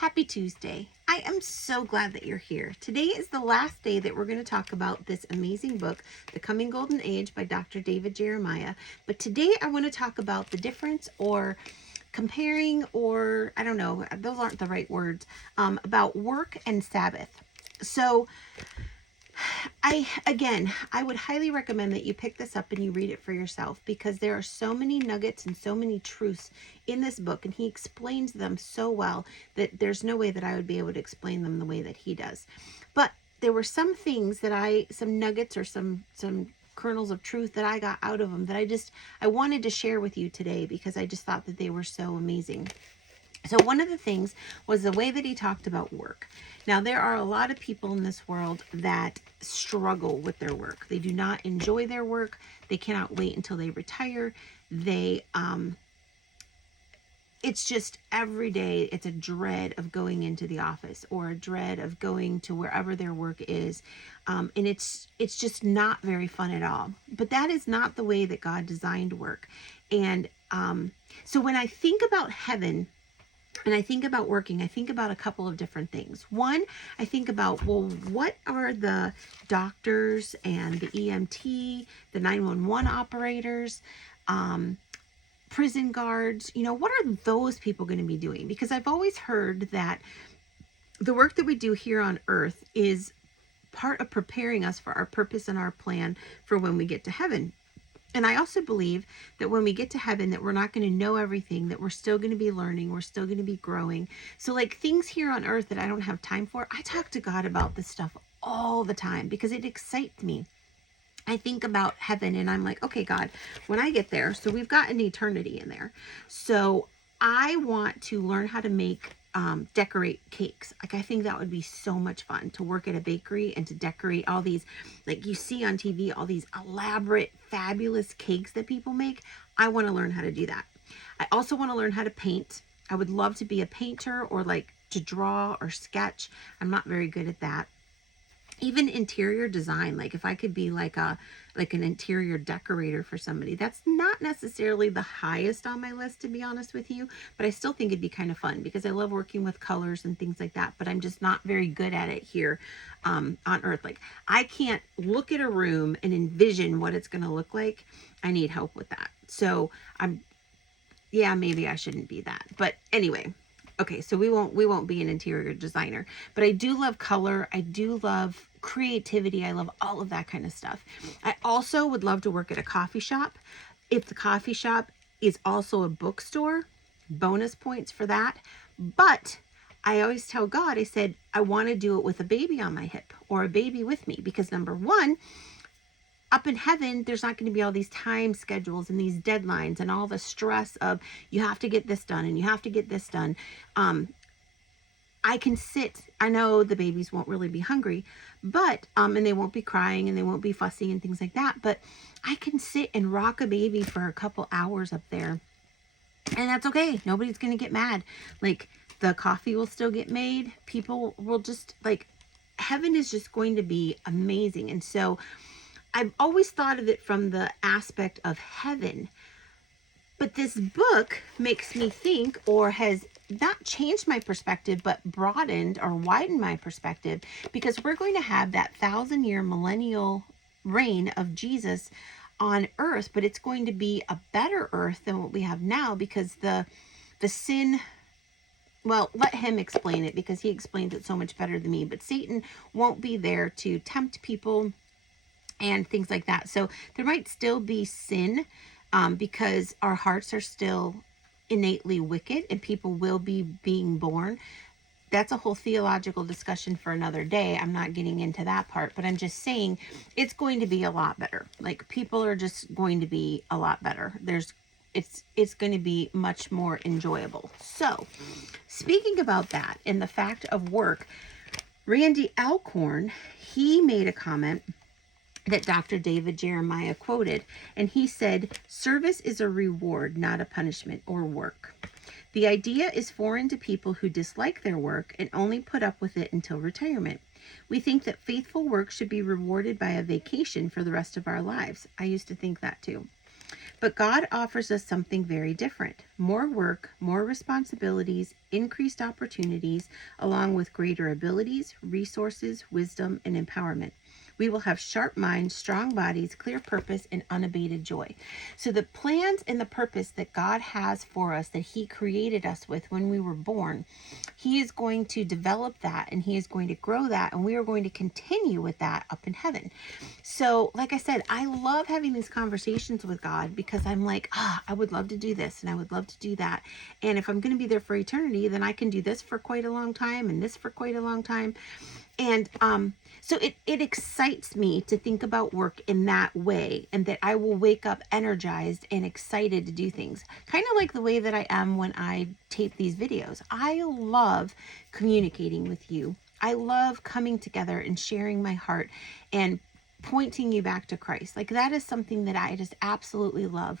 Happy Tuesday. I am so glad that you're here. Today is the last day that we're going to talk about this amazing book, The Coming Golden Age by Dr. David Jeremiah. But today I want to talk about the difference or comparing, or I don't know, those aren't the right words, about work and Sabbath. So I would highly recommend that you pick this up and you read it for yourself, because there are so many nuggets and so many truths in this book, and he explains them so well that there's no way that I would be able to explain them the way that he does. But there were some things that some nuggets or some kernels of truth that I got out of them that I wanted to share with you today, because I just thought that they were so amazing. So one of the things was the way that he talked about work. Now, there are a lot of people in this world that struggle with their work. They do not enjoy their work. They cannot wait until they retire. It's just every day, it's a dread of going into the office or a dread of going to wherever their work is. And it's just not very fun at all. But that is not the way that God designed work. And so when I think about heaven, and I think about working, I think about a couple of different things. One, I think about, well, what are the doctors and the EMT, the 911 operators, prison guards, what are those people going to be doing? Because I've always heard that the work that we do here on earth is part of preparing us for our purpose and our plan for when we get to heaven. And I also believe that when we get to heaven, that we're not going to know everything, that we're still going to be learning, we're still going to be growing. So like things here on earth that I don't have time for, I talk to God about this stuff all the time because it excites me. I think about heaven and I'm like, okay, God, when I get there, so we've got an eternity in there. So I want to learn how to decorate cakes. Like, I think that would be so much fun to work at a bakery and to decorate all these, like you see on TV, all these elaborate, fabulous cakes that people make. I want to learn how to do that. I also want to learn how to paint. I would love to be a painter, or like to draw or sketch. I'm not very good at that. Even interior design, like if I could be like an interior decorator for somebody. That's not necessarily the highest on my list, to be honest with you, but I still think it'd be kind of fun because I love working with colors and things like that, but I'm just not very good at it here on earth. Like, I can't look at a room and envision what it's going to look like. I need help with that. So maybe I shouldn't be that, but anyway. Okay, so we won't be an interior designer, but I do love color. I do love creativity. I love all of that kind of stuff. I also would love to work at a coffee shop. If the coffee shop is also a bookstore, bonus points for that. But I always tell God, I said, I want to do it with a baby on my hip or a baby with me, because number one, up in heaven, there's not going to be all these time schedules and these deadlines and all the stress of you have to get this done and you have to get this done. I can sit. I know the babies won't really be hungry, but and they won't be crying and they won't be fussy and things like that. But I can sit and rock a baby for a couple hours up there, and that's okay. Nobody's going to get mad. Like, the coffee will still get made. People will just, like, heaven is just going to be amazing. And so I've always thought of it from the aspect of heaven, but this book makes me think, or has not changed my perspective, but broadened or widened my perspective, because we're going to have that 1,000-year millennial reign of Jesus on earth, but it's going to be a better earth than what we have now, because the sin, well, let him explain it, because he explains it so much better than me, but Satan won't be there to tempt people and things like that. So there might still be sin, because our hearts are still innately wicked and people will be being born. That's a whole theological discussion for another day. I'm not getting into that part, but I'm just saying it's going to be a lot better. Like, people are just going to be a lot better. It's going to be much more enjoyable. So, speaking about that and the fact of work, Randy Alcorn, he made a comment that Dr. David Jeremiah quoted, and he said, "Service is a reward, not a punishment or work. The idea is foreign to people who dislike their work and only put up with it until retirement. We think that faithful work should be rewarded by a vacation for the rest of our lives." I used to think that too. But God offers us something very different: more work, more responsibilities, increased opportunities, along with greater abilities, resources, wisdom, and empowerment. We will have sharp minds, strong bodies, clear purpose, and unabated joy. So, the plans and the purpose that God has for us, that He created us with when we were born, He is going to develop that and He is going to grow that, and we are going to continue with that up in heaven. So, like I said, I love having these conversations with God because I'm like, I would love to do this and I would love to do that. And if I'm going to be there for eternity, then I can do this for quite a long time and this for quite a long time. And so it excites me to think about work in that way, and that I will wake up energized and excited to do things. Kind of like the way that I am when I tape these videos. I love communicating with you. I love coming together and sharing my heart and pointing you back to Christ. Like, that is something that I just absolutely love.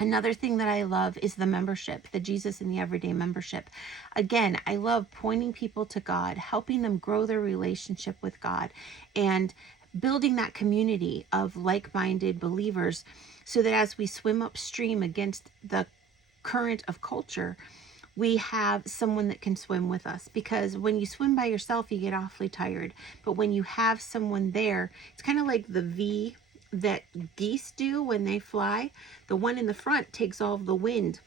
Another thing that I love is the membership, the Jesus in the Everyday membership. Again, I love pointing people to God, helping them grow their relationship with God, and building that community of like-minded believers so that as we swim upstream against the current of culture, we have someone that can swim with us. Because when you swim by yourself, you get awfully tired. But when you have someone there, it's kind of like the V that geese do when they fly. The one in the front takes all of the wind,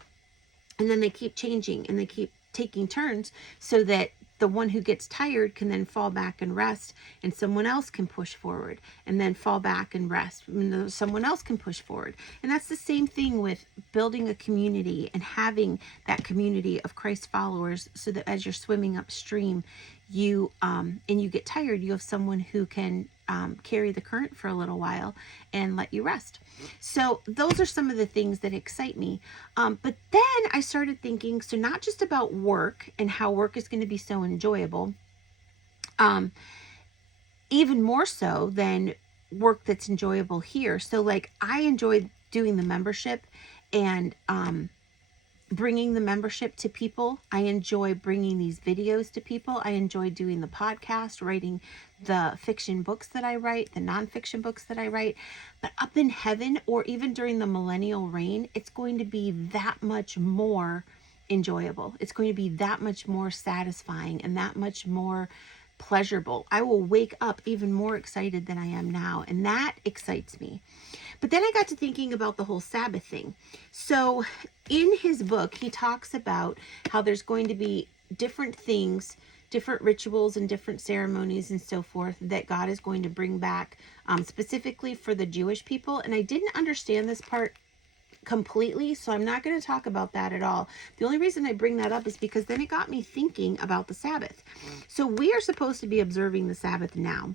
and then they keep changing and they keep taking turns so that the one who gets tired can then fall back and rest, and someone else can push forward and then fall back and rest, and someone else can push forward. And that's the same thing with building a community and having that community of Christ followers, so that as you're swimming upstream, you and you get tired, you have someone who can carry the current for a little while and let you rest. So those are some of the things that excite me. But then I started thinking, so not just about work and how work is going to be so enjoyable, even more so than work that's enjoyable here. So like, I enjoyed doing the membership and bringing the membership to people. I enjoy bringing these videos to people. I enjoy doing the podcast, writing the fiction books that I write, the nonfiction books that I write. But up in heaven, or even during the millennial reign, it's going to be that much more enjoyable. It's going to be that much more satisfying and that much more pleasurable. I will wake up even more excited than I am now, and that excites me. But then I got to thinking about the whole Sabbath thing. So in his book, he talks about how there's going to be different things, different rituals and different ceremonies and so forth that God is going to bring back, specifically for the Jewish people. And I didn't understand this part completely, so I'm not going to talk about that at all. The only reason I bring that up is because then it got me thinking about the Sabbath. So we are supposed to be observing the Sabbath now.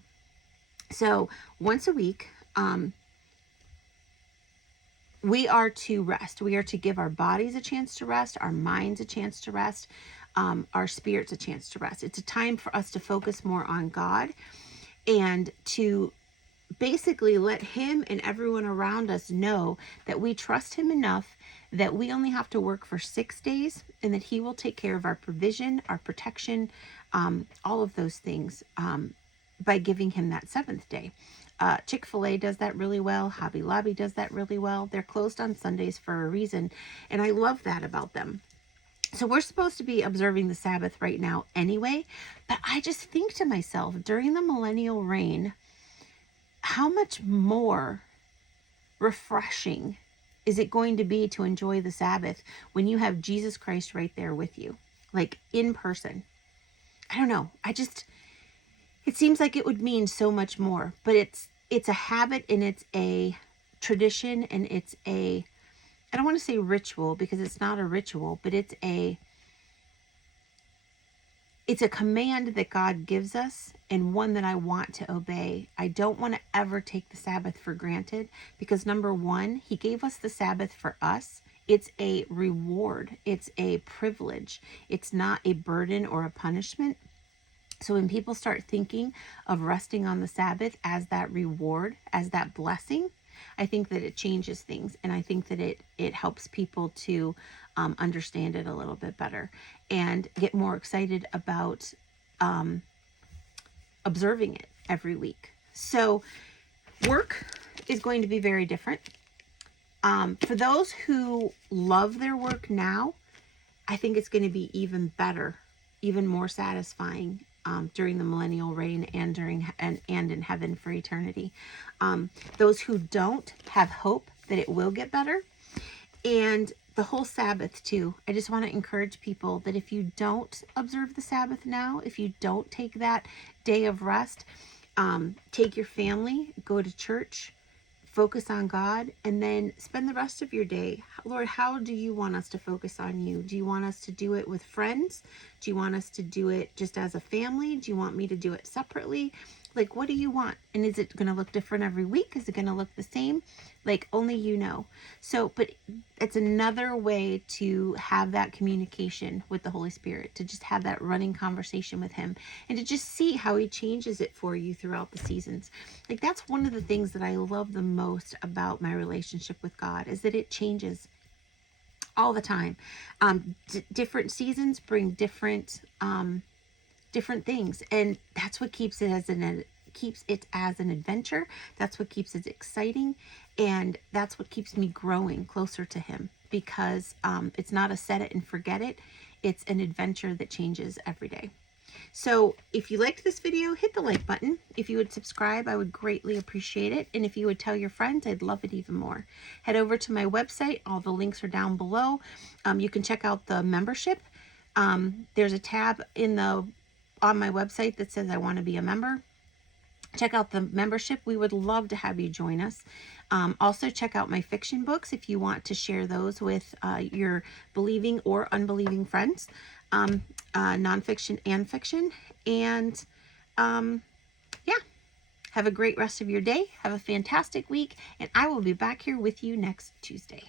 So once a week, we are to rest. We are to give our bodies a chance to rest, our minds a chance to rest, our spirits a chance to rest. It's a time for us to focus more on God and to basically let Him and everyone around us know that we trust Him enough that we only have to work for 6 days, and that He will take care of our provision, our protection, all of those things, by giving Him that 7th day. Chick-fil-A does that really well. Hobby Lobby does that really well. They're closed on Sundays for a reason, and I love that about them. So we're supposed to be observing the Sabbath right now anyway, but I just think to myself, during the millennial reign, how much more refreshing is it going to be to enjoy the Sabbath when you have Jesus Christ right there with you, like in person? I don't know. It seems like it would mean so much more, but it's a habit, and it's a tradition, and it's a, I don't want to say ritual because it's not a ritual, but it's a command that God gives us, and one that I want to obey. I don't want to ever take the Sabbath for granted, because number one, He gave us the Sabbath for us. It's a reward. It's a privilege. It's not a burden or a punishment. So when people start thinking of resting on the Sabbath as that reward, as that blessing, I think that it changes things, and I think that it helps people to understand it a little bit better and get more excited about observing it every week. So work is going to be very different. For those who love their work now, I think it's going to be even better, even more satisfying during the millennial reign and and in heaven for eternity. Those who don't have hope that it will get better, and the whole Sabbath too. I just want to encourage people that if you don't observe the Sabbath now, if you don't take that day of rest, take your family, go to church, focus on God, and then spend the rest of your day. Lord, how do you want us to focus on you? Do you want us to do it with friends? Do you want us to do it just as a family? Do you want me to do it separately? Like, what do you want? And is it going to look different every week? Is it going to look the same? Like, only you know. So, but it's another way to have that communication with the Holy Spirit, to just have that running conversation with Him, and to just see how He changes it for you throughout the seasons. Like, that's one of the things that I love the most about my relationship with God, is that it changes all the time. Different seasons bring different things, and that's what keeps it as an adventure. That's what keeps it exciting, and that's what keeps me growing closer to Him, because it's not a set it and forget it. It's an adventure that changes every day. So if you liked this video, hit the like button. If you would subscribe, I would greatly appreciate it. And if you would tell your friends, I'd love it even more. Head over to my website. All the links are down below. You can check out the membership. There's a tab on my website that says I want to be a member. Check out the membership. We would love to have you join us. Also, check out my fiction books if you want to share those with your believing or unbelieving friends, nonfiction and fiction. And yeah, have a great rest of your day. Have a fantastic week. And I will be back here with you next Tuesday.